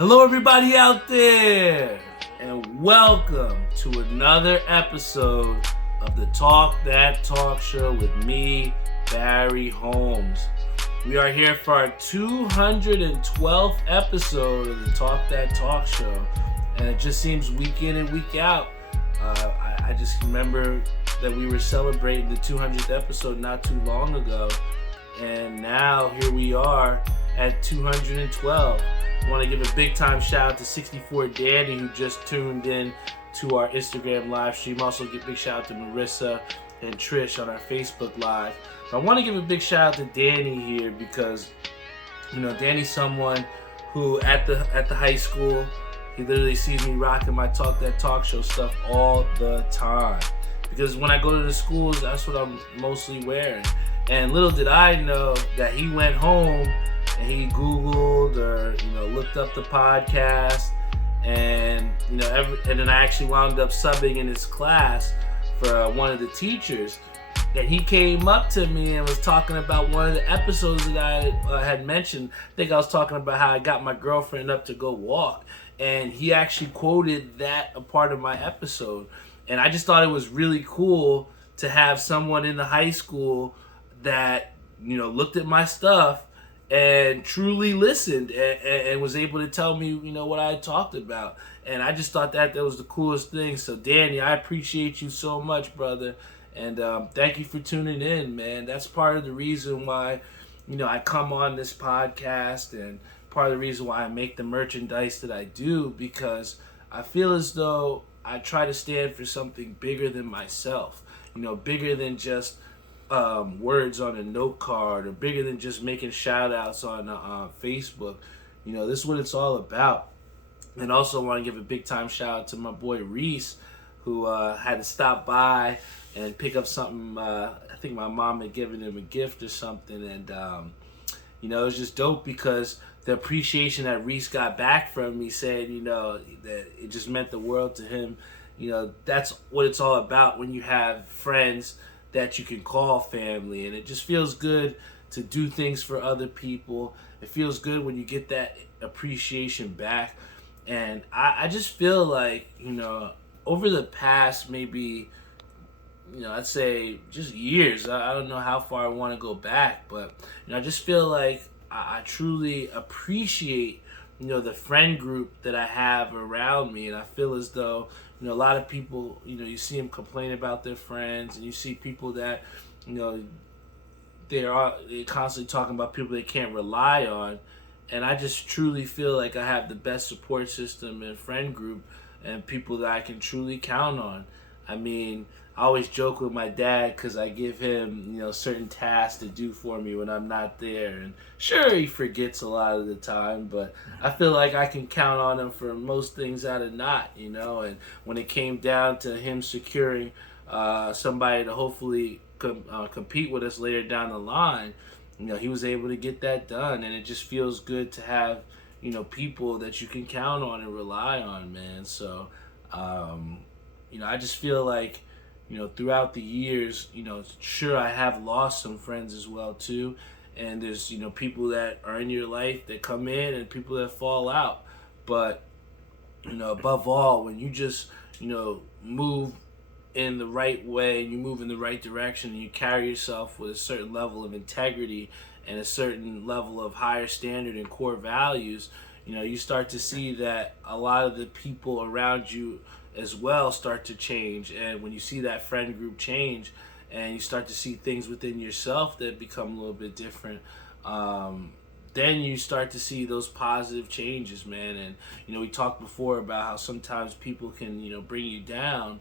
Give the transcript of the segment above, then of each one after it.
Hello everybody out there, and welcome to another episode of the Talk That Talk Show with me, Barry Holmes. We are here for our 212th episode of the Talk That Talk Show, and it just seems week in and week out. I just remember that we were celebrating the 200th episode not too long ago, and now here we are at 212. I want to give a big time shout out to 64 Danny who just tuned in to our Instagram live stream. Also give a big shout out to Marissa and Trish on our Facebook live. But I want to give a big shout out to Danny here because, Danny's someone who at the high school, he literally sees me rocking my Talk That Talk Show stuff all the time. Because when I go to the schools, that's what I'm mostly wearing. And little did I know that he went home and he Googled or looked up the podcast, and and then I actually wound up subbing in his class for one of the teachers, and he came up to me and was talking about one of the episodes that I had mentioned. I think I was talking about how I got my girlfriend up to go walk, and he actually quoted that a part of my episode, and I just thought it was really cool to have someone in the high school that looked at my stuff and truly listened and was able to tell me, what I had talked about. And I just thought that was the coolest thing. So, Danny, I appreciate you so much, brother. And thank you for tuning in, man. That's part of the reason why, I come on this podcast, and part of the reason why I make the merchandise that I do, because I feel as though I try to stand for something bigger than myself, bigger than just words on a note card, or bigger than just making shout outs on Facebook. This is what it's all about. And also want to give a big time shout out to my boy Reese, who had to stop by and pick up something. I think my mom had given him a gift or something, and it was just dope because the appreciation that Reese got back from me, saying that it just meant the world to him. That's what it's all about when you have friends that you can call family, and it just feels good to do things for other people. It feels good when you get that appreciation back. And I just feel like, over the past maybe, I'd say just years, I don't know how far I want to go back, but I just feel like I truly appreciate the friend group that I have around me. And I feel as though a lot of people, you see them complain about their friends, and you see people that, they're constantly talking about people they can't rely on. And I just truly feel like I have the best support system and friend group and people that I can truly count on. I mean, I always joke with my dad because I give him, certain tasks to do for me when I'm not there. And sure, he forgets a lot of the time, but I feel like I can count on him for most things out of not, And when it came down to him securing somebody to hopefully compete with us later down the line, he was able to get that done. And it just feels good to have, people that you can count on and rely on, man. So, I just feel like, throughout the years, sure, I have lost some friends as well too, and there's people that are in your life that come in and people that fall out, but above all, when you just move in the right way, and you move in the right direction, and you carry yourself with a certain level of integrity and a certain level of higher standard and core values, you start to see that a lot of the people around you as well start to change. And when you see that friend group change and you start to see things within yourself that become a little bit different, then you start to see those positive changes, man. And we talked before about how sometimes people can bring you down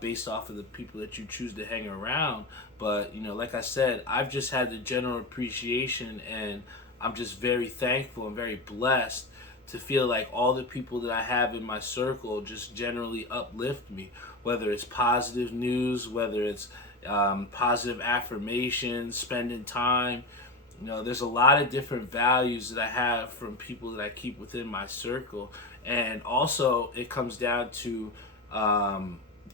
based off of the people that you choose to hang around. But like I said, I've just had the general appreciation, and I'm just very thankful and very blessed to feel like all the people that I have in my circle just generally uplift me, whether it's positive news, whether it's positive affirmations, spending time. There's a lot of different values that I have from people that I keep within my circle. And also it comes down to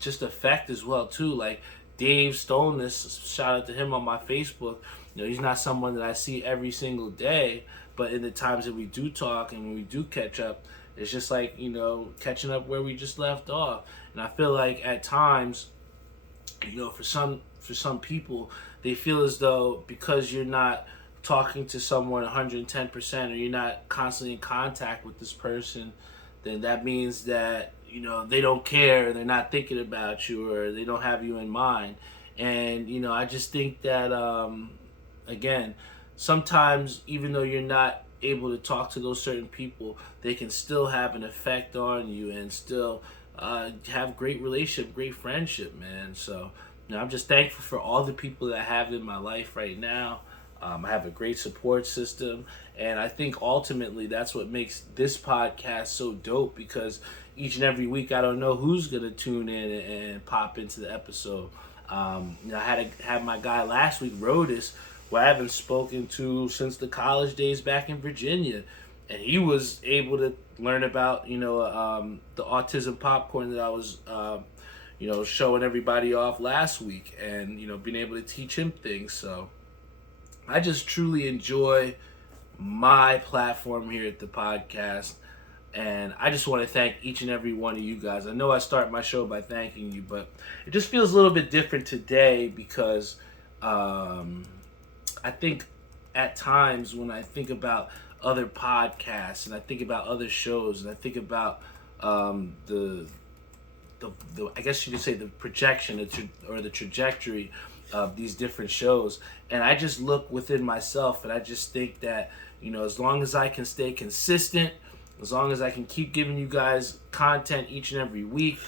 just effect as well too. Like Dave Stolness, shout out to him on my Facebook. He's not someone that I see every single day, But in the times that we do talk and when we do catch up, it's just like, catching up where we just left off. And I feel like at times, for some people, they feel as though because you're not talking to someone 110%, or you're not constantly in contact with this person, then that means that they don't care, they're not thinking about you, or they don't have you in mind. And I just think that again, sometimes even though you're not able to talk to those certain people, they can still have an effect on you and still have great relationship, great friendship, man. So I'm just thankful for all the people that I have in my life right now. I have a great support system, and I think ultimately that's what makes this podcast so dope, because each and every week I don't know who's gonna tune in and pop into the episode. I had my guy last week, Rodis, who I haven't spoken to since the college days back in Virginia, and he was able to learn about the autism popcorn that I was showing everybody off last week, and being able to teach him things. So I just truly enjoy my platform here at the podcast, and I just want to thank each and every one of you guys. I know I start my show by thanking you, but it just feels a little bit different today because I think at times when I think about other podcasts and I think about other shows and I think about the I guess you could say the projection or the trajectory of these different shows, and I just look within myself and I just think that as long as I can stay consistent, as long as I can keep giving you guys content each and every week,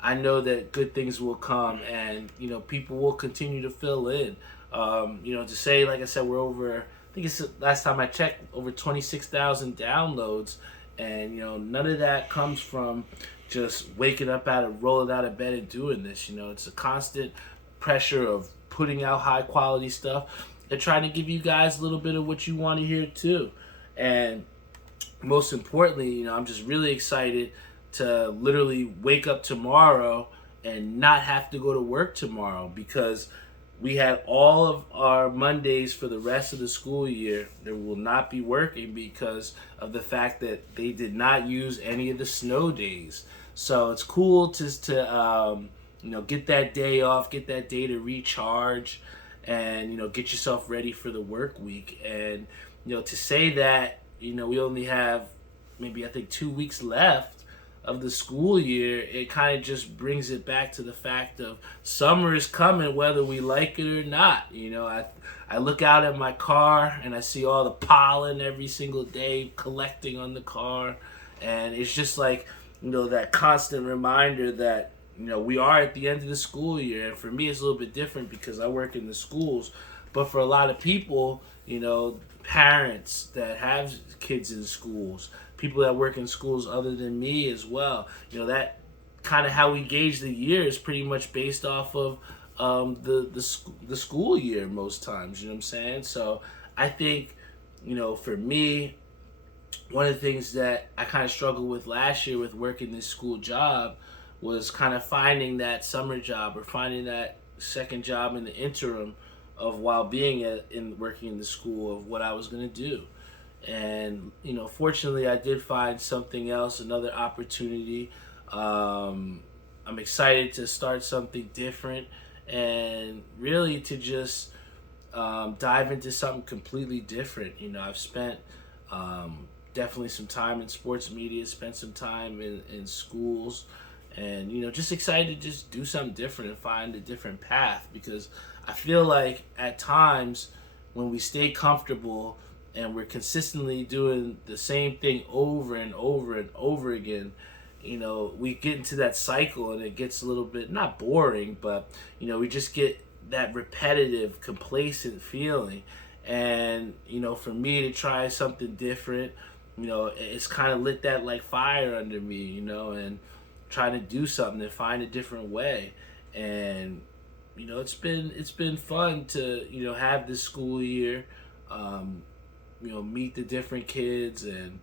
I know that good things will come, and people will continue to fill in. To say, like I said, we're over, I think it's last time I checked, over 26,000 downloads, and none of that comes from just rolling out of bed and doing this. It's a constant pressure of putting out high quality stuff and trying to give you guys a little bit of what you want to hear too. And most importantly, I'm just really excited to literally wake up tomorrow and not have to go to work tomorrow, because we had all of our Mondays for the rest of the school year. There will not be working because of the fact that they did not use any of the snow days. So it's cool to get that day off, get that day to recharge, and get yourself ready for the work week. And to say that we only have maybe, I think, 2 weeks left of the school year, it kind of just brings it back to the fact of summer is coming whether we like it or not. I look out at my car and I see all the pollen every single day collecting on the car, and it's just like that constant reminder that we are at the end of the school year. And for me, it's a little bit different because I work in the schools, but for a lot of people, parents that have kids in schools, people that work in schools other than me as well, that kind of how we gauge the year is pretty much based off of the school year most times. You know what I'm saying? So I think for me, one of the things that I kind of struggled with last year with working this school job was kind of finding that summer job or finding that second job in the interim of while being working in the school of what I was going to do. And fortunately I did find something else, another opportunity. I'm excited to start something different and really to just dive into something completely different. I've spent definitely some time in sports media, spent some time in schools, and just excited to just do something different and find a different path, because I feel like at times when we stay comfortable and we're consistently doing the same thing over and over and over again, we get into that cycle and it gets a little bit, not boring, but we just get that repetitive, complacent feeling. And for me to try something different, it's kind of lit that like fire under me, and trying to do something and find a different way. And it's been fun to have this school year, meet the different kids and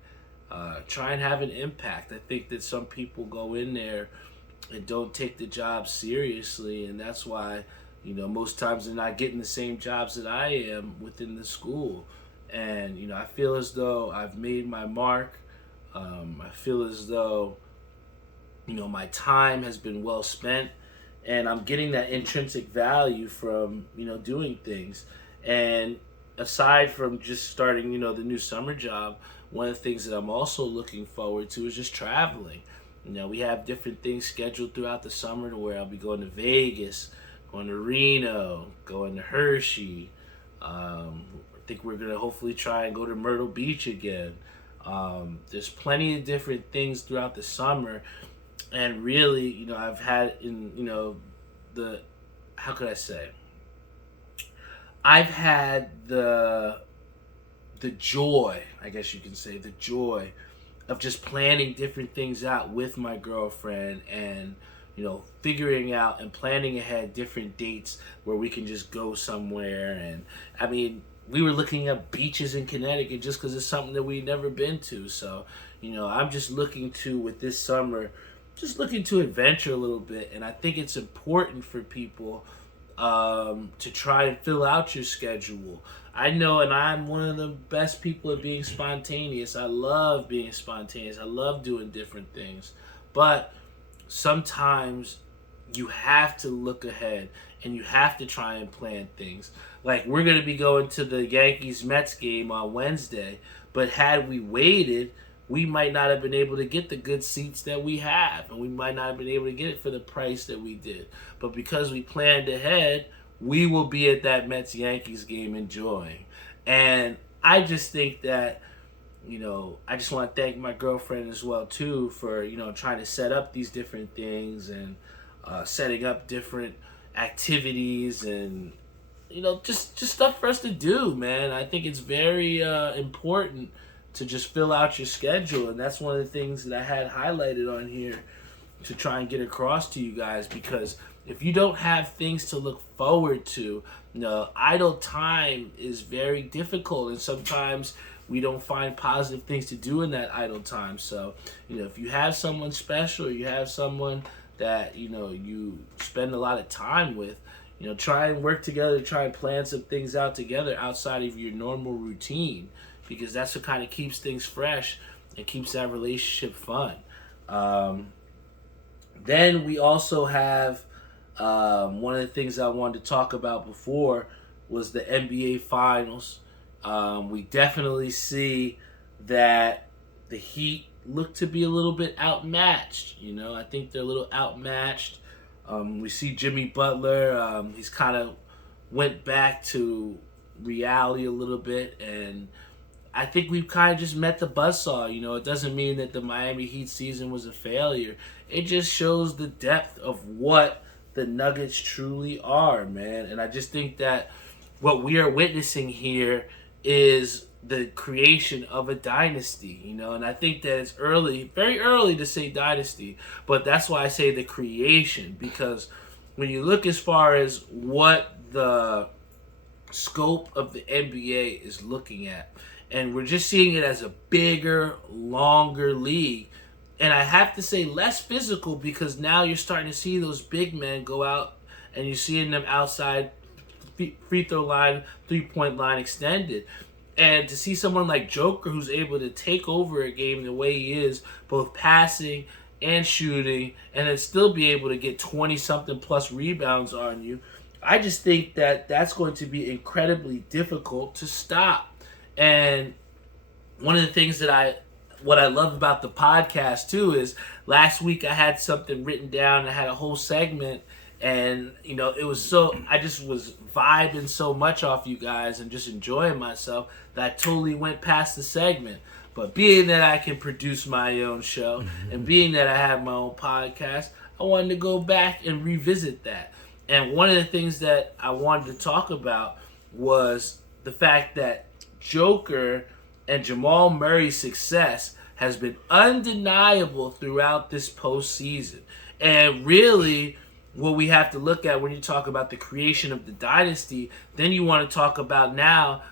try and have an impact. I think that some people go in there and don't take the job seriously, and that's why most times they're not getting the same jobs that I am within the school. And, I feel as though I've made my mark. I feel as though, my time has been well spent, and I'm getting that intrinsic value from, doing things. And aside from just starting, the new summer job, one of the things that I'm also looking forward to is just traveling. We have different things scheduled throughout the summer to where I'll be going to Vegas, going to Reno, going to Hershey. I think we're going to hopefully try and go to Myrtle Beach again. There's plenty of different things throughout the summer. And really, I've had how could I say? I've had the joy, I guess you can say, the joy of just planning different things out with my girlfriend, and figuring out and planning ahead different dates where we can just go somewhere. And I mean, we were looking at beaches in Connecticut just because it's something that we've never been to. So I'm just looking to, with this summer, just looking to adventure a little bit. And I think it's important for people to try and fill out your schedule. I know, and I'm one of the best people at being spontaneous. I love being spontaneous. I love doing different things. But sometimes you have to look ahead and you have to try and plan things. Like, we're going to be going to the Yankees-Mets game on Wednesday, but had we waited, we might not have been able to get the good seats that we have, and we might not have been able to get it for the price that we did. But because we planned ahead, we will be at that Mets-Yankees game enjoying. And I just think that, I just want to thank my girlfriend as well, too, for, trying to set up these different things, and setting up different activities, and, just stuff for us to do, man. I think it's very important to just fill out your schedule. And that's one of the things that I had highlighted on here to try and get across to you guys, because if you don't have things to look forward to, idle time is very difficult, and sometimes we don't find positive things to do in that idle time. So, if you have someone special, or you have someone that, you spend a lot of time with, try and work together, try and plan some things out together outside of your normal routine, because that's what kind of keeps things fresh and keeps that relationship fun. Then we also have one of the things I wanted to talk about before was the NBA Finals. We definitely see that the Heat look to be a little bit outmatched. I think they're a little outmatched. We see Jimmy Butler. He's kind of went back to reality a little bit, and I think we've kind of just met the buzzsaw. It doesn't mean that the Miami Heat season was a failure. It just shows the depth of what the Nuggets truly are, man. And I just think that what we are witnessing here is the creation of a dynasty, and I think that it's early, very early to say dynasty, but that's why I say the creation, because when you look as far as what the scope of the NBA is looking at, and we're just seeing it as a bigger, longer league, and I have to say less physical, because now you're starting to see those big men go out, and you're seeing them outside free throw line, 3-point line extended. And to see someone like Joker, who's able to take over a game the way he is, both passing and shooting, and then still be able to get 20-something plus rebounds on you, I just think that that's going to be incredibly difficult to stop. And one of the things that what I love about the podcast, too, is last week I had something written down. I had a whole segment, and, it was I just was vibing so much off you guys and just enjoying myself that I totally went past the segment. But being that I can produce my own show, and being that I have my own podcast, I wanted to go back and revisit that. And one of the things that I wanted to talk about was the fact that Joker and Jamal Murray's success has been undeniable throughout this postseason. And really, what we have to look at when you talk about the creation of the dynasty, then you want to talk about now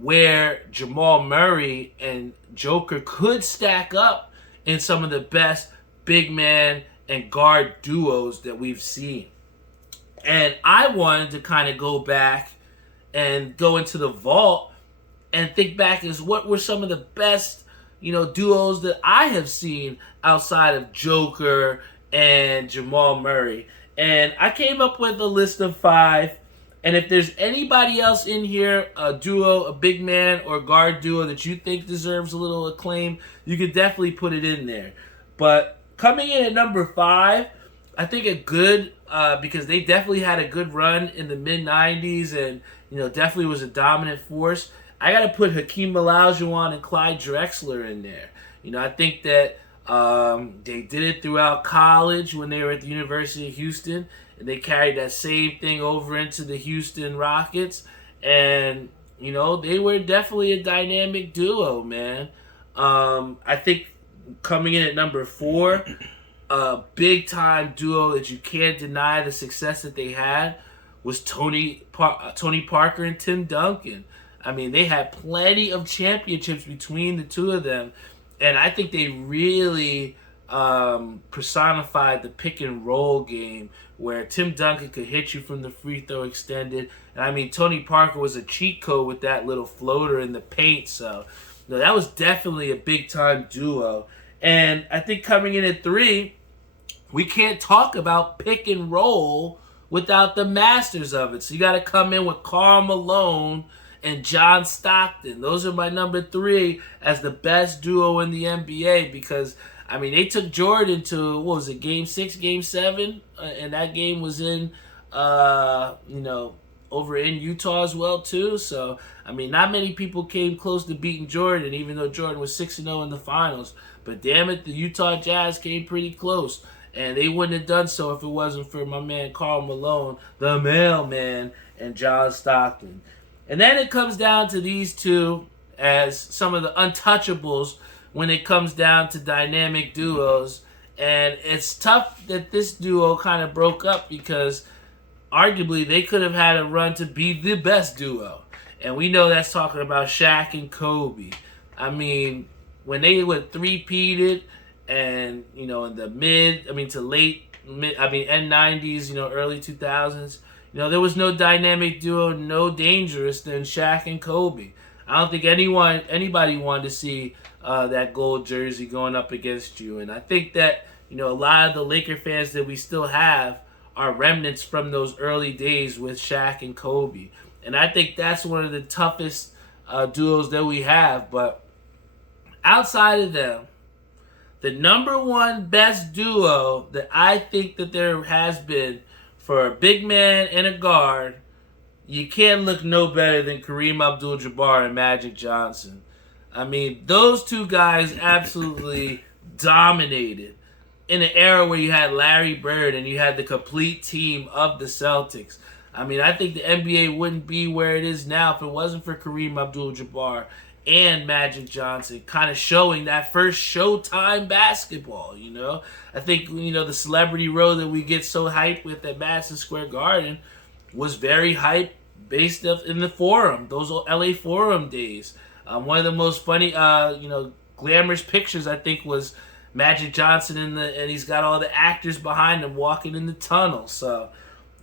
where Jamal Murray and Joker could stack up in some of the best big man and guard duos that we've seen. And I wanted to kind of go back and go into the vault and think back as what were some of the best, duos that I have seen outside of Joker and Jamal Murray. And I came up with a list of 5. And if there's anybody else in here, a duo, a big man or guard duo that you think deserves a little acclaim, you could definitely put it in there. But coming in at number 5, I think a good, because they definitely had a good run in the mid-90s and, definitely was a dominant force. I got to put Hakeem Olajuwon and Clyde Drexler in there. I think that they did it throughout college when they were at the University of Houston, and they carried that same thing over into the Houston Rockets. And, they were definitely a dynamic duo, man. I think coming in at number 4, a big-time duo that you can't deny the success that they had was Tony Parker and Tim Duncan. I mean, they had plenty of championships between the two of them, and I think they really personified the pick-and-roll game where Tim Duncan could hit you from the free throw extended. And I mean, Tony Parker was a cheat code with that little floater in the paint, so that was definitely a big-time duo. And I think coming in at 3, we can't talk about pick and roll without the masters of it. So you got to come in with Karl Malone and John Stockton. Those are my number 3 as the best duo in the NBA because, I mean, they took Jordan to, what was it, Game 6, Game 7? And that game was in, over in Utah as well, too. So, I mean, not many people came close to beating Jordan, even though Jordan was 6-0 in the finals. But damn it, the Utah Jazz came pretty close. And they wouldn't have done so if it wasn't for my man Karl Malone, the mailman, and John Stockton. And then it comes down to these two as some of the untouchables when it comes down to dynamic duos. And it's tough that this duo kind of broke up because arguably they could have had a run to be the best duo. And we know that's talking about Shaq and Kobe. I mean, when they were three-peated and, in the end 90s, early 2000s, there was no dynamic duo, no dangerous than Shaq and Kobe. I don't think anybody wanted to see that gold jersey going up against you. And I think that, a lot of the Laker fans that we still have are remnants from those early days with Shaq and Kobe. And I think that's one of the toughest duos that we have. But outside of them, the number 1 best duo that I think that there has been for a big man and a guard, you can't look no better than Kareem Abdul-Jabbar and Magic Johnson. I mean, those two guys absolutely dominated in an era where you had Larry Bird and you had the complete team of the Celtics. I mean, I think the NBA wouldn't be where it is now if it wasn't for Kareem Abdul-Jabbar and Magic Johnson kind of showing that first Showtime basketball, I think, the celebrity row that we get so hyped with at Madison Square Garden was very hyped based in the Forum, those LA Forum days. One of the most funny, glamorous pictures, I think, was Magic Johnson and he's got all the actors behind him walking in the tunnel. So,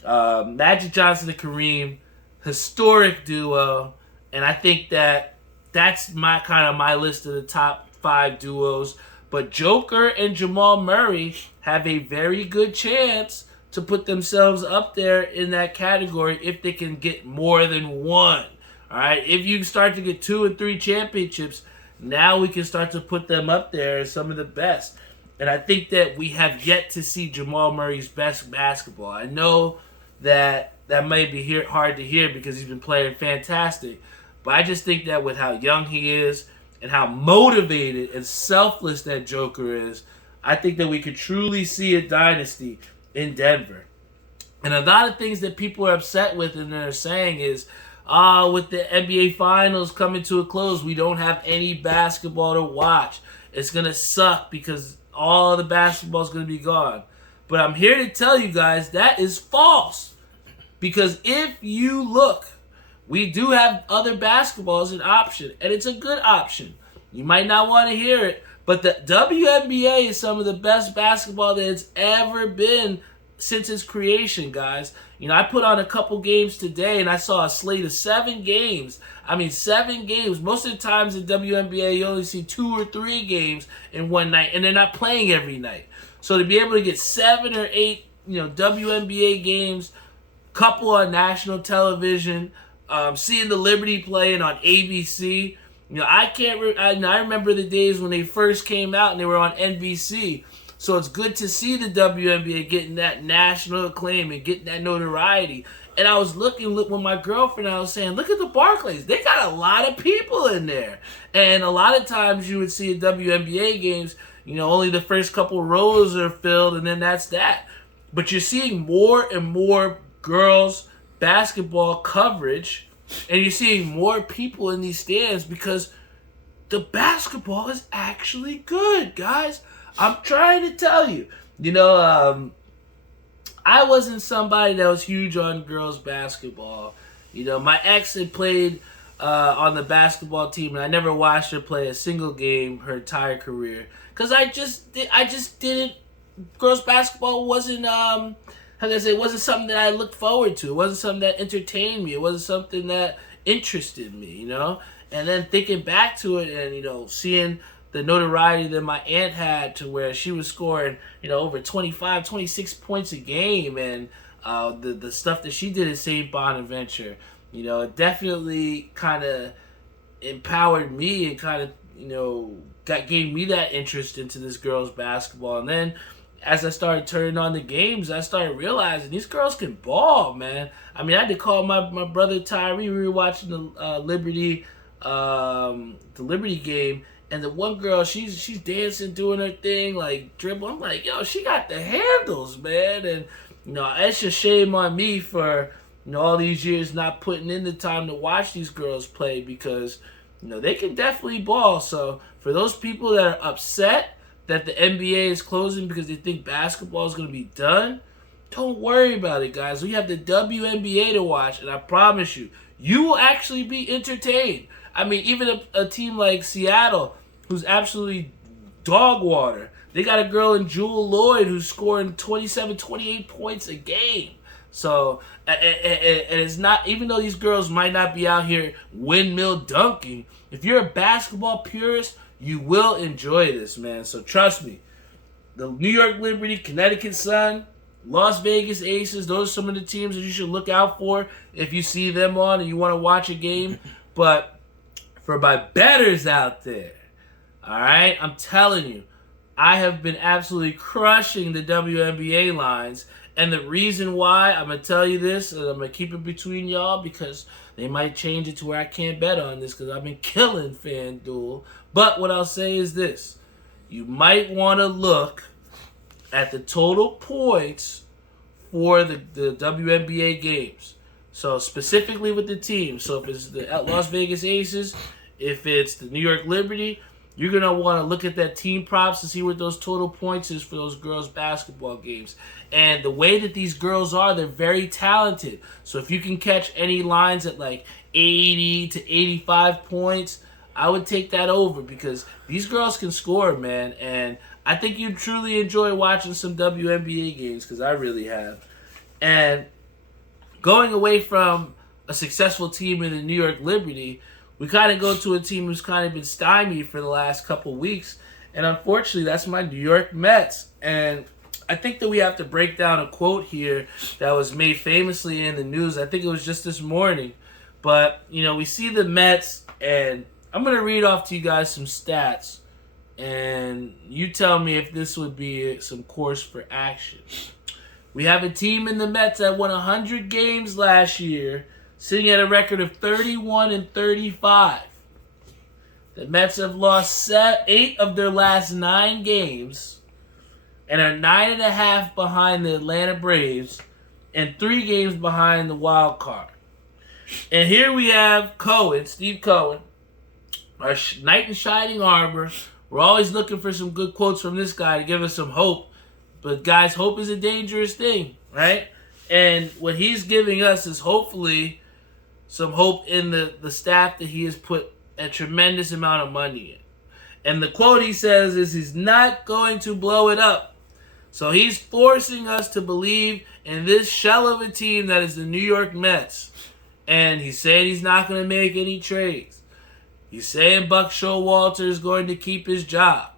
Magic Johnson and Kareem, historic duo, and I think that's my list of the top 5 duos. But Joker and Jamal Murray have a very good chance to put themselves up there in that category if they can get more than one. All right, if you start to get 2 and 3 championships, now we can start to put them up there as some of the best. And I think that we have yet to see Jamal Murray's best basketball. I know that might be hard to hear because he's been playing fantastic. But I just think that with how young he is and how motivated and selfless that Joker is, I think that we could truly see a dynasty in Denver. And a lot of things that people are upset with and they're saying is, with the NBA Finals coming to a close, we don't have any basketball to watch. It's going to suck because all the basketball is going to be gone. But I'm here to tell you guys that is false. Because if you look, we do have other basketball as an option, and it's a good option. You might not want to hear it, but the WNBA is some of the best basketball that has ever been since its creation, guys. I put on a couple games today, and I saw a slate of 7 games. 7 games. Most of the times in WNBA, you only see 2 or 3 games in one night, and they're not playing every night. So to be able to get 7 or 8, WNBA games, couple on national television, seeing the Liberty playing on ABC. I remember the days when they first came out and they were on NBC. So it's good to see the WNBA getting that national acclaim and getting that notoriety. And I was looking with my girlfriend, I was saying, look at the Barclays. They got a lot of people in there. And a lot of times you would see at WNBA games, only the first couple rows are filled, and then that's that. But you're seeing more and more girls basketball coverage, and you're seeing more people in these stands because the basketball is actually good, guys. I'm trying to tell you. I wasn't somebody that was huge on girls basketball. My ex had played on the basketball team, and I never watched her play a single game her entire career because I just didn't. Girls basketball wasn't it wasn't something that I looked forward to. It wasn't something that entertained me. It wasn't something that interested me. And then thinking back to it and seeing the notoriety that my aunt had, to where she was scoring over 25, 26 points a game, and the stuff that she did at St. Bonaventure, it definitely kind of empowered me and kind of gave me that interest into this girls basketball. And then as I started turning on the games, I started realizing these girls can ball, man. I had to call my brother Tyree. We were watching the Liberty game, and the one girl, she's dancing, doing her thing, like dribble. I'm like, yo, she got the handles, man. And it's a shame on me for all these years not putting in the time to watch these girls play, because they can definitely ball. So for those people that are upset that the NBA is closing because they think basketball is going to be done, don't worry about it, guys. We have the WNBA to watch, and I promise you, you will actually be entertained. Even a team like Seattle, who's absolutely dog water, they got a girl in Jewel Lloyd who's scoring 27, 28 points a game. So, and it's not, even though these girls might not be out here windmill dunking, if you're a basketball purist, you will enjoy this, man. So trust me, the New York Liberty, Connecticut Sun, Las Vegas Aces, those are some of the teams that you should look out for if you see them on and you want to watch a game. But for my bettors out there, all right, I'm telling you, I have been absolutely crushing the WNBA lines. And the reason why, I'm going to tell you this, and I'm going to keep it between y'all, because they might change it to where I can't bet on this because I've been killing FanDuel. But what I'll say is this. You might want to look at the total points for the WNBA games. So specifically with the team. So if it's the Las Vegas Aces, if it's the New York Liberty, you're going to want to look at that team props to see what those total points is for those girls' basketball games. And the way that these girls are, they're very talented. So if you can catch any lines at like 80 to 85 points, I would take that over, because these girls can score, man. And I think you truly enjoy watching some WNBA games, because I really have. And going away from a successful team in the New York Liberty, we kind of go to a team who's kind of been stymied for the last couple weeks. And unfortunately, that's my New York Mets. And I think that we have to break down a quote here that was made famously in the news. I think it was just this morning. But, we see the Mets, and I'm going to read off to you guys some stats. And you tell me if this would be some course for action. We have a team in the Mets that won 100 games last year, sitting at a record of 31-35. The Mets have lost 8 of their last 9 games and are 9.5 behind the Atlanta Braves and 3 games behind the wild card. And here we have Cohen, Steve Cohen, our knight in shining armor. We're always looking for some good quotes from this guy to give us some hope. But guys, hope is a dangerous thing, right? And what he's giving us is hopefully some hope in the staff that he has put a tremendous amount of money in. And the quote he says is he's not going to blow it up. So he's forcing us to believe in this shell of a team that is the New York Mets. And he's saying he's not going to make any trades. He's saying Buck Showalter is going to keep his job.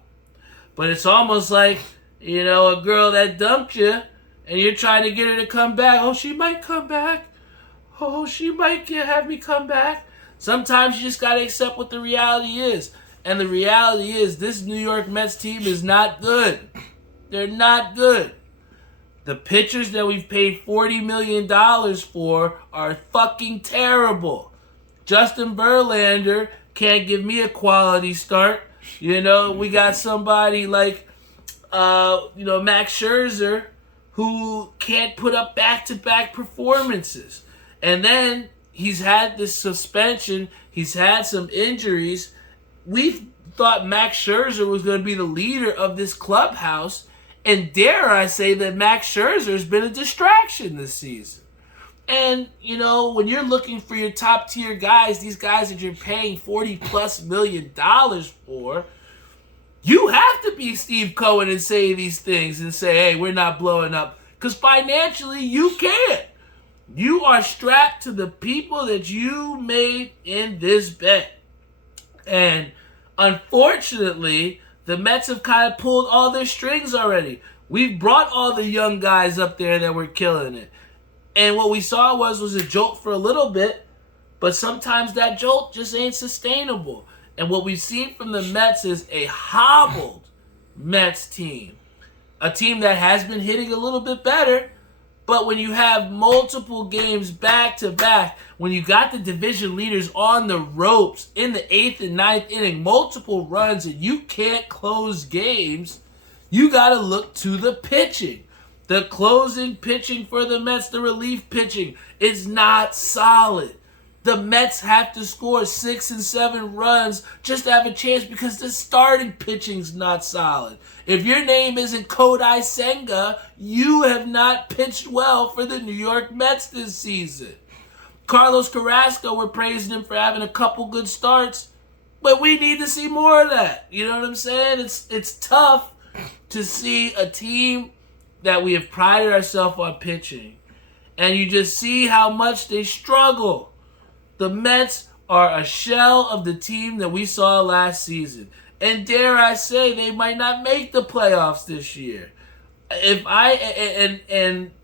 But it's almost like, a girl that dumped you and you're trying to get her to come back. Oh, she might come back. Oh, she might have me come back. Sometimes you just got to accept what the reality is. And the reality is this New York Mets team is not good. They're not good. The pitchers that we've paid $40 million for are fucking terrible. Justin Verlander can't give me a quality start. We got somebody like, Max Scherzer who can't put up back-to-back performances. And then he's had this suspension. He's had some injuries. We thought Max Scherzer was going to be the leader of this clubhouse. And dare I say that Max Scherzer has been a distraction this season. And, when you're looking for your top-tier guys, these guys that you're paying $40+ million for, you have to be Steve Cohen and say these things and say, hey, we're not blowing up. Because financially, you can't. You are strapped to the people that you made in this bet. And unfortunately, the Mets have kind of pulled all their strings already. We've brought all the young guys up there that were killing it. And what we saw was a jolt for a little bit, but sometimes that jolt just ain't sustainable. And what we've seen from the Mets is a hobbled Mets team. A team that has been hitting a little bit better, but when you have multiple games back-to-back, when you got the division leaders on the ropes in the 8th and 9th inning, multiple runs, and you can't close games, you got to look to the pitching. The closing pitching for the Mets, the relief pitching, is not solid. The Mets have to score 6 and 7 runs just to have a chance because the starting pitching's not solid. If your name isn't Kodai Senga, you have not pitched well for the New York Mets this season. Carlos Carrasco, we're praising him for having a couple good starts, but we need to see more of that. You know what I'm saying? It's tough to see a team that we have prided ourselves on pitching, and you just see how much they struggle. The Mets are a shell of the team that we saw last season. And dare I say, they might not make the playoffs this year. And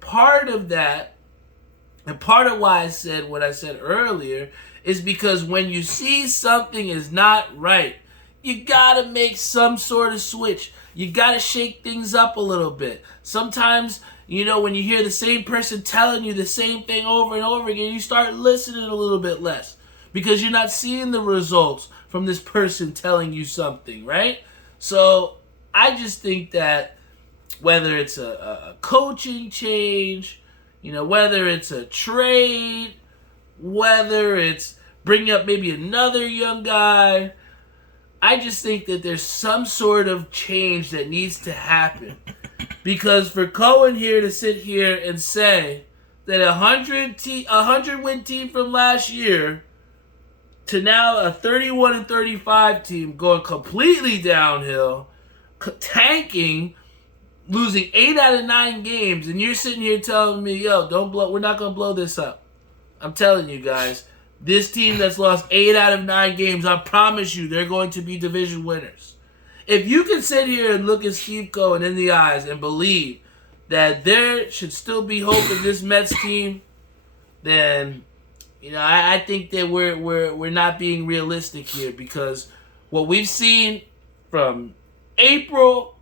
part of that, and part of why I said what I said earlier, is because when you see something is not right, you gotta make some sort of switch. You gotta shake things up a little bit. Sometimes, when you hear the same person telling you the same thing over and over again, you start listening a little bit less because you're not seeing the results from this person telling you something, right? So I just think that whether it's a coaching change, whether it's a trade, whether it's bringing up maybe another young guy, I just think that there's some sort of change that needs to happen. Because for Cohen here to sit here and say that a 100-win team from last year to now a 31-35 team going completely downhill, tanking, losing 8 out of 9 games, and you're sitting here telling me, we're not going to blow this up. I'm telling you guys, this team that's lost 8 out of 9 games, I promise you they're going to be division winners. If you can sit here and look at Steve Cohen in the eyes and believe that there should still be hope in this Mets team, then I think that we're not being realistic here, because what we've seen from April,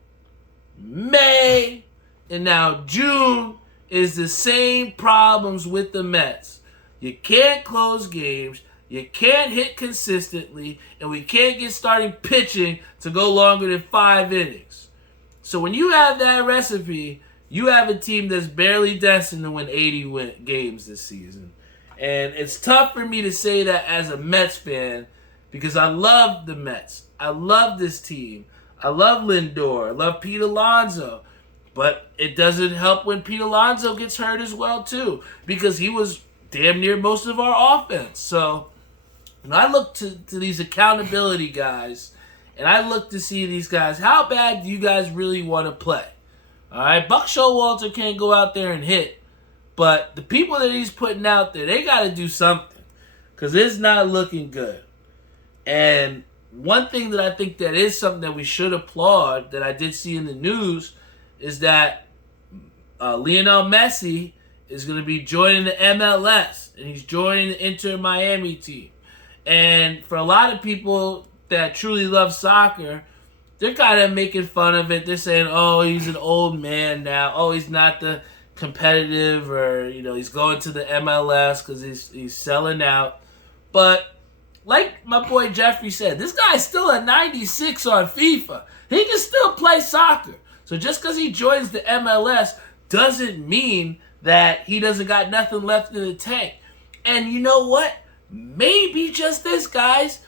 May, and now June is the same problems with the Mets. You can't close games. You can't hit consistently, and we can't get starting pitching to go longer than 5 innings. So when you have that recipe, you have a team that's barely destined to win 80 games this season. And it's tough for me to say that as a Mets fan, because I love the Mets. I love this team. I love Lindor. I love Pete Alonso. But it doesn't help when Pete Alonso gets hurt as well, too, because he was damn near most of our offense. So when I look to these accountability guys, and I look to see these guys, how bad do you guys really want to play? All right, Buck Showalter can't go out there and hit, but the people that he's putting out there, they got to do something because it's not looking good. And one thing that I think that is something that we should applaud that I did see in the news is that Lionel Messi is going to be joining the MLS, and he's joining the Inter Miami team. And for a lot of people that truly love soccer, they're kind of making fun of it. They're saying, oh, he's an old man now. Oh, he's not the competitive, or, he's going to the MLS because he's selling out. But like my boy Jeffrey said, this guy's still a 96 on FIFA. He can still play soccer. So just because he joins the MLS doesn't mean that he doesn't got nothing left in the tank. And you know what? Maybe just this, guys.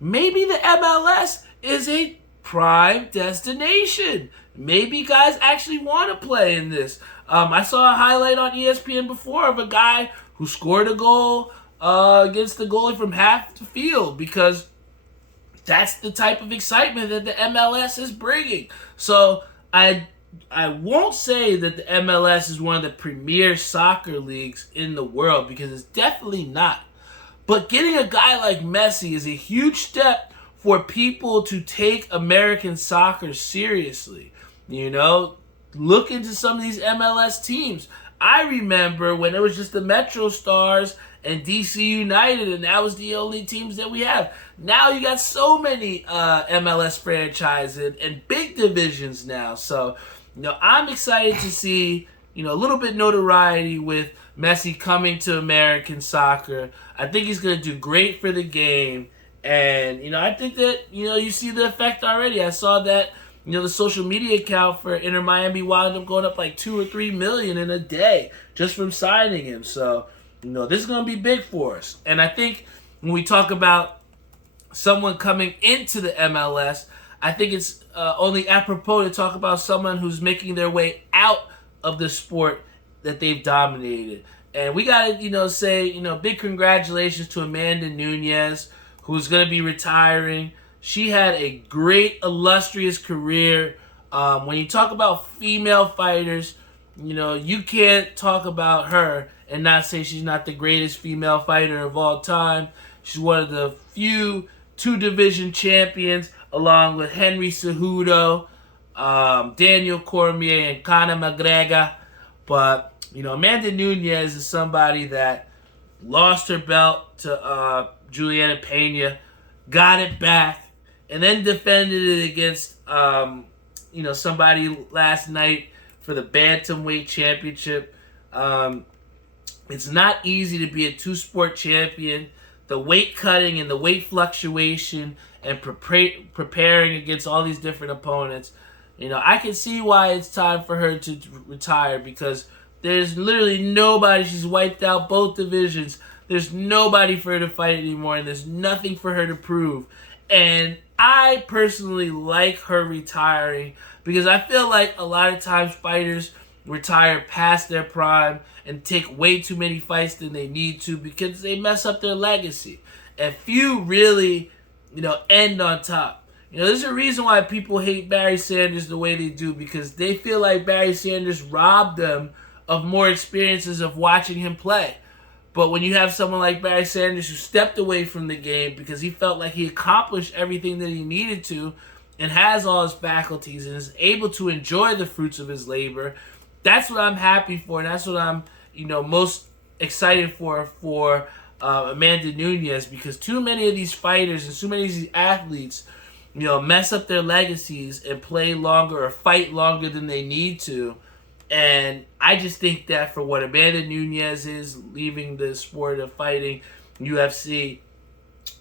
Maybe the MLS is a prime destination. Maybe guys actually want to play in this. I saw a highlight on ESPN before of a guy who scored a goal against the goalie from half the field because that's the type of excitement that the MLS is bringing. So I won't say that the MLS is one of the premier soccer leagues in the world because it's definitely not. But getting a guy like Messi is a huge step for people to take American soccer seriously. Look into some of these MLS teams. I remember when it was just the Metro Stars and DC United, and that was the only teams that we have. Now you got so many MLS franchises and big divisions now. So, I'm excited to see, a little bit notoriety with Messi coming to American soccer. I think he's going to do great for the game. And, I think that, you see the effect already. I saw that, the social media account for Inter Miami wound up going up like 2 or 3 million in a day just from signing him. So, this is going to be big for us. And I think when we talk about someone coming into the MLS, I think it's only apropos to talk about someone who's making their way out of the sport that they've dominated. And we got to, say, big congratulations to Amanda Nunes, who's going to be retiring. She had a great, illustrious career. When you talk about female fighters, you can't talk about her and not say she's not the greatest female fighter of all time. She's one of the few two-division champions, along with Henry Cejudo, Daniel Cormier, and Conor McGregor. But, Amanda Nunes is somebody that lost her belt to Juliana Pena, got it back, and then defended it against, somebody last night for the Bantamweight Championship. It's not easy to be a two-sport champion. The weight cutting and the weight fluctuation and preparing against all these different opponents. I can see why it's time for her to retire because there's literally nobody. She's wiped out both divisions. There's nobody for her to fight anymore, and there's nothing for her to prove. And I personally like her retiring because I feel like a lot of times fighters retire past their prime and take way too many fights than they need to because they mess up their legacy. And few really, end on top. There's a reason why people hate Barry Sanders the way they do because they feel like Barry Sanders robbed them of more experiences of watching him play. But when you have someone like Barry Sanders who stepped away from the game because he felt like he accomplished everything that he needed to and has all his faculties and is able to enjoy the fruits of his labor, that's what I'm happy for, and that's what I'm, most excited for Amanda Nunes because too many of these fighters and too many of these athletes, mess up their legacies and play longer or fight longer than they need to. And I just think that for what Amanda Nunes is, leaving the sport of fighting, UFC,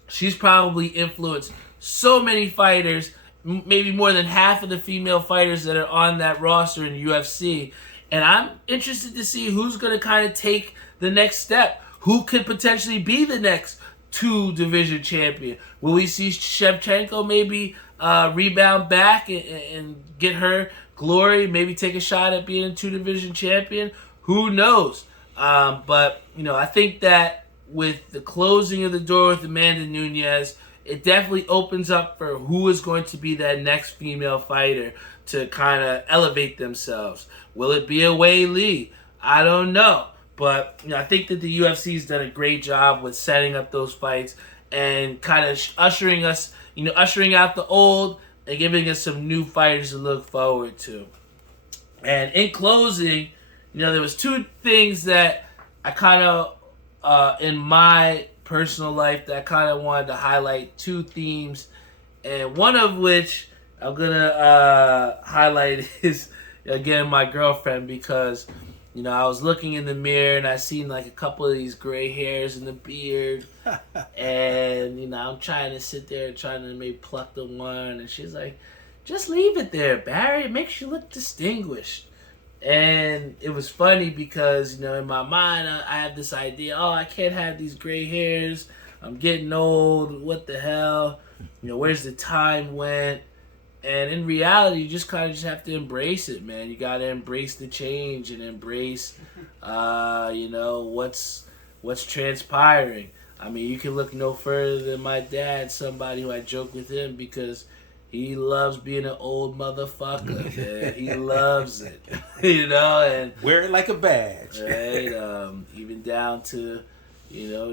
she's probably influenced so many fighters, maybe more than half of the female fighters that are on that roster in UFC. And I'm interested to see who's going to kind of take the next step. Who could potentially be the next two-division champion? Will we see Shevchenko maybe rebound back and get her glory, maybe take a shot at being a two-division champion? Who knows? But, I think that with the closing of the door with Amanda Nunes it definitely opens up for who is going to be that next female fighter to kind of elevate themselves. Will it be a Wei Lee? I don't know. But I think that the UFC's done a great job with setting up those fights and kind of ushering out the old and giving us some new fighters to look forward to. And in closing, there was two things that I kind of, in my personal life, that I kind of wanted to highlight, two themes. And one of which I'm going to highlight is, again, my girlfriend, because I was looking in the mirror and I seen like a couple of these gray hairs in the beard, and I'm trying to sit there trying to maybe pluck the one, and she's like, "Just leave it there, Barry. It makes you look distinguished." And it was funny because in my mind I have this idea: oh, I can't have these gray hairs. I'm getting old. What the hell? Where's the time went? And in reality, you just kind of have to embrace it, man. You got to embrace the change and embrace, what's transpiring. I mean, you can look no further than my dad, somebody who I joke with him because he loves being an old motherfucker, man. He loves it, and wear it like a badge. Right, even down to,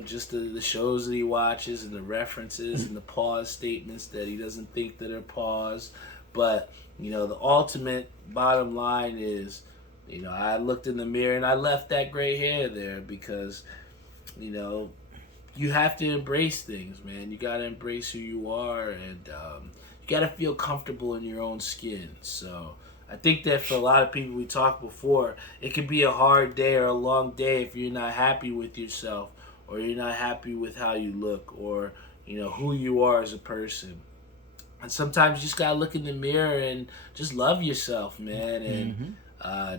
just the shows that he watches and the references and the pause statements that he doesn't think that are pause. But, the ultimate bottom line is, I looked in the mirror and I left that gray hair there because, you have to embrace things, man. You got to embrace who you are, and you got to feel comfortable in your own skin. So I think that for a lot of people, we talked before, it can be a hard day or a long day if you're not happy with yourself, or you're not happy with how you look, or who you are as a person. And sometimes you just gotta look in the mirror and just love yourself, man, and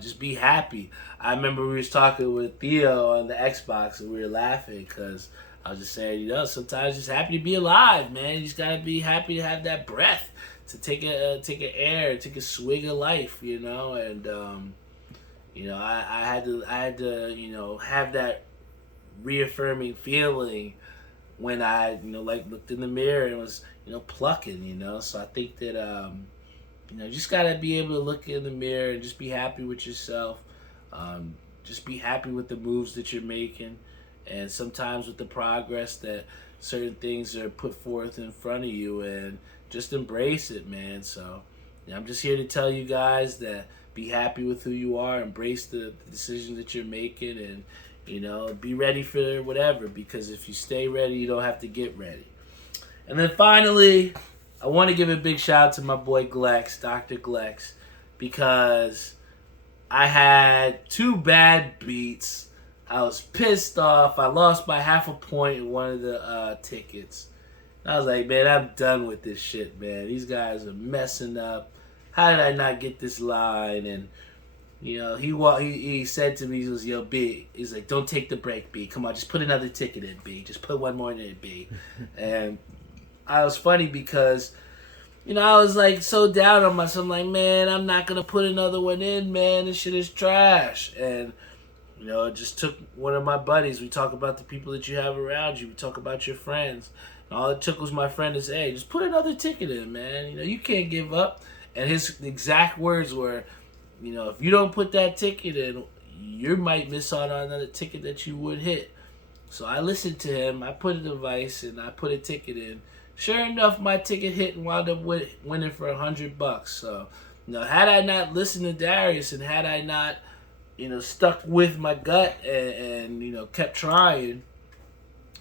just be happy. I remember we was talking with Theo on the Xbox and we were laughing because I was just saying, sometimes just happy to be alive, man. You just gotta be happy to have that breath, to take a swig of life, and I had to have that reaffirming feeling when I looked in the mirror and was plucking, so I think that you just gotta be able to look in the mirror and just be happy with yourself, just be happy with the moves that you're making, and sometimes with the progress that certain things are put forth in front of you, and just embrace it, man. So I'm just here to tell you guys that be happy with who you are, embrace the decisions that you're making, and be ready for whatever, because if you stay ready, you don't have to get ready. And then finally, I want to give a big shout out to my boy Glex, Dr. Glex, because I had 2 bad beats. I was pissed off. I lost by half a point in one of the tickets. And I was like, man, I'm done with this shit, man. These guys are messing up. How did I not get this line? And he said to me, he was, yo, B, he's like, don't take the break, B. Come on, just put another ticket in, B. Just put one more in it, B. And I was funny because, I was like so down on myself. I'm like, man, I'm not going to put another one in, man. This shit is trash. And, it just took one of my buddies. We talk about the people that you have around you. We talk about your friends. And all it took was my friend to say, hey, just put another ticket in, man. You can't give up. And his exact words were, if you don't put that ticket in, you might miss out on another ticket that you would hit. So I listened to him. I put a device and I put a ticket in. Sure enough, my ticket hit and wound up winning for $100. So, had I not listened to Darius and had I not, stuck with my gut and kept trying,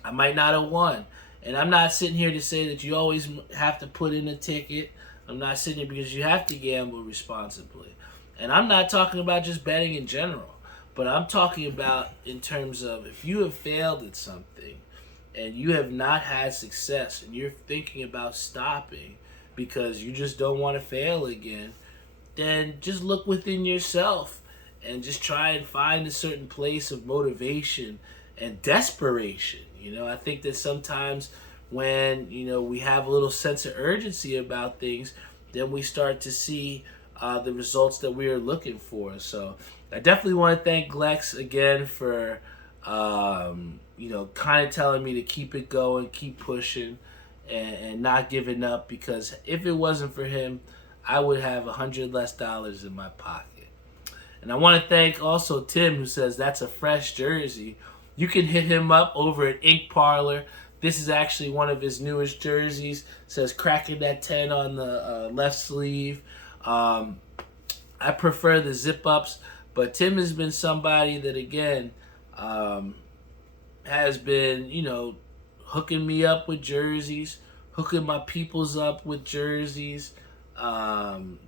I might not have won. And I'm not sitting here to say that you always have to put in a ticket. I'm not sitting here because you have to gamble responsibly. And I'm not talking about just betting in general, but I'm talking about in terms of if you have failed at something and you have not had success and you're thinking about stopping because you just don't want to fail again, then just look within yourself and just try and find a certain place of motivation and desperation. I think that sometimes when, we have a little sense of urgency about things, then we start to see the results that we are looking for. So I definitely want to thank Glex again for, kind of telling me to keep it going, keep pushing. and not giving up, because if it wasn't for him, I would have $100 less in my pocket. And I want to thank also Tim, who says that's a fresh jersey. You can hit him up over at Ink Parlor. This is actually one of his newest jerseys. It says cracking that 10 on the left sleeve. I prefer the zip-ups, but Tim has been somebody that, again, has been, hooking me up with jerseys, hooking my peoples up with jerseys,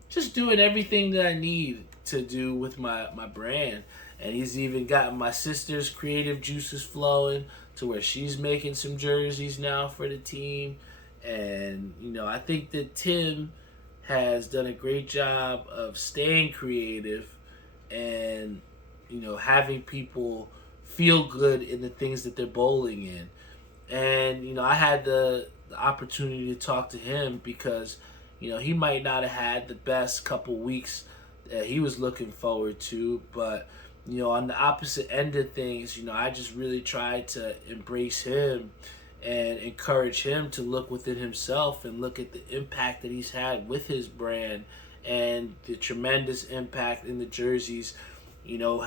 just doing everything that I need to do with my brand. And he's even gotten my sister's creative juices flowing to where she's making some jerseys now for the team. And, I think that Tim has done a great job of staying creative and, having people feel good in the things that they're bowling in. And, I had the opportunity to talk to him because, he might not have had the best couple weeks that he was looking forward to, but on the opposite end of things, I just really tried to embrace him and encourage him to look within himself and look at the impact that he's had with his brand and the tremendous impact in the jerseys,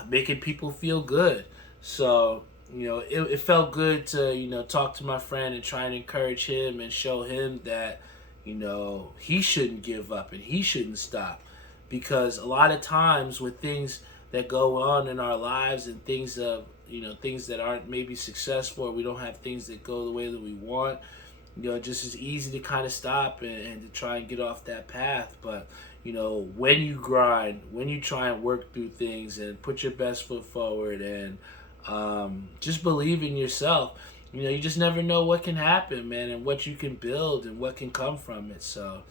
making people feel good. So, it felt good to, talk to my friend and try and encourage him and show him that, he shouldn't give up and he shouldn't stop. Because a lot of times with things that go on in our lives and things that aren't maybe successful, or we don't have things that go the way that we want, just as easy to kind of stop and to try and get off that path. But, when you grind, when you try and work through things and put your best foot forward and just believe in yourself, you just never know what can happen, man, and what you can build and what can come from it. So,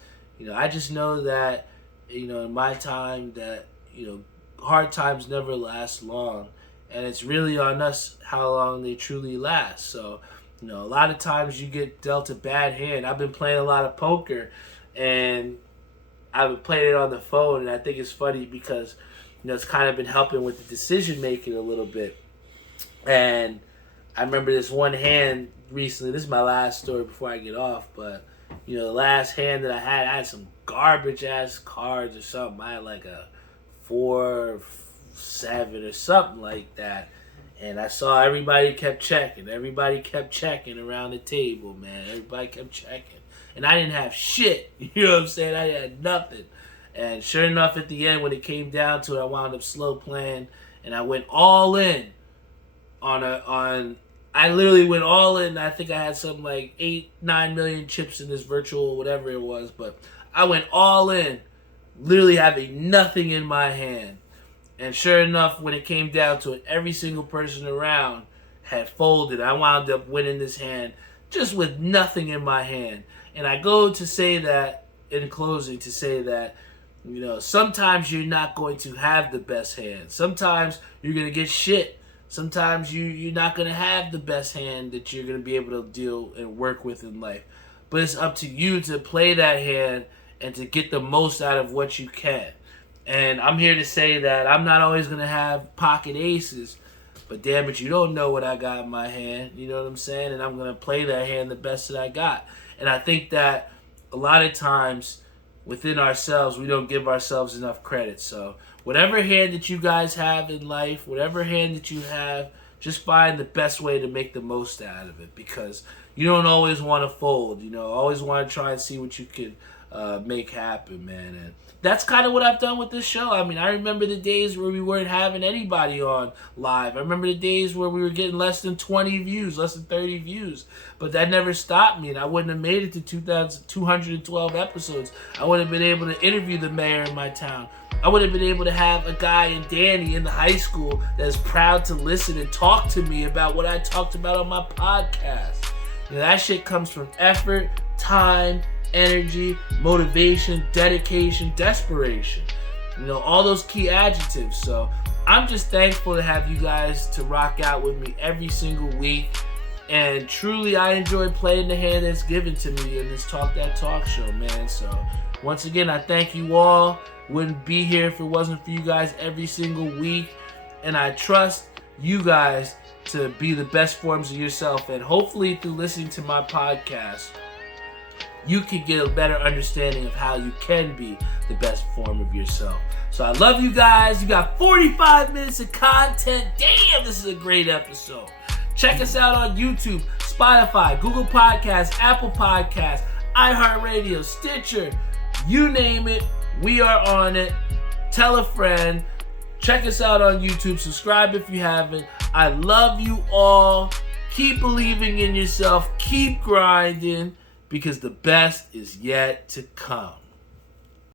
I just know that, in my time that, hard times never last long, and it's really on us how long they truly last. So, a lot of times you get dealt a bad hand. I've been playing a lot of poker, and I've been playing it on the phone, and I think it's funny because, it's kind of been helping with the decision making a little bit. And I remember this one hand recently. This is my last story before I get off, but the last hand that I had some garbage ass cards or something. I had like a 4-7 or something like that, and I saw everybody kept checking around the table, man. Everybody kept checking, and I didn't have shit. You know what I'm saying? I had nothing. And sure enough, at the end, when it came down to it, I wound up slow playing, and I went all in I literally went all in. I think I had something like 8-9 million chips in this virtual whatever it was, but I went all in, literally having nothing in my hand. And sure enough, when it came down to it, every single person around had folded. I wound up winning this hand just with nothing in my hand. And I go to say that, in closing, to say that, sometimes you're not going to have the best hand. Sometimes you're going to get shit. Sometimes you're not going to have the best hand that you're going to be able to deal and work with in life. But it's up to you to play that hand and to get the most out of what you can. And I'm here to say that I'm not always going to have pocket aces, but damn it, you don't know what I got in my hand. You know what I'm saying? And I'm going to play that hand the best that I got. And I think that a lot of times within ourselves, we don't give ourselves enough credit. So whatever hand that you guys have in life, whatever hand that you have, just find the best way to make the most out of it, because you don't always want to fold. Always want to try and see what you can make happen, man. And that's kind of what I've done with this show. I mean, I remember the days where we weren't having anybody on live. I remember the days where we were getting less than 20 views, less than 30 views. But that never stopped me, and I wouldn't have made it to 212 episodes. I wouldn't have been able to interview the mayor in my town. I would have been able to have a guy in Danny in the high school that is proud to listen and talk to me about what I talked about on my podcast. That shit comes from effort, time, energy, motivation, dedication, desperation. All those key adjectives. So I'm just thankful to have you guys to rock out with me every single week. And truly, I enjoy playing the hand that's given to me in this Talk That Talk show, man. So once again, I thank you all. Wouldn't be here if it wasn't for you guys every single week. And I trust you guys to be the best forms of yourself. And hopefully through listening to my podcast, you can get a better understanding of how you can be the best form of yourself. So I love you guys. You got 45 minutes of content. Damn, this is a great episode. Check us out on YouTube, Spotify, Google Podcasts, Apple Podcasts, iHeartRadio, Stitcher, you name it, we are on it. Tell a friend. Check us out on YouTube. Subscribe if you haven't. I love you all. Keep believing in yourself. Keep grinding, because the best is yet to come.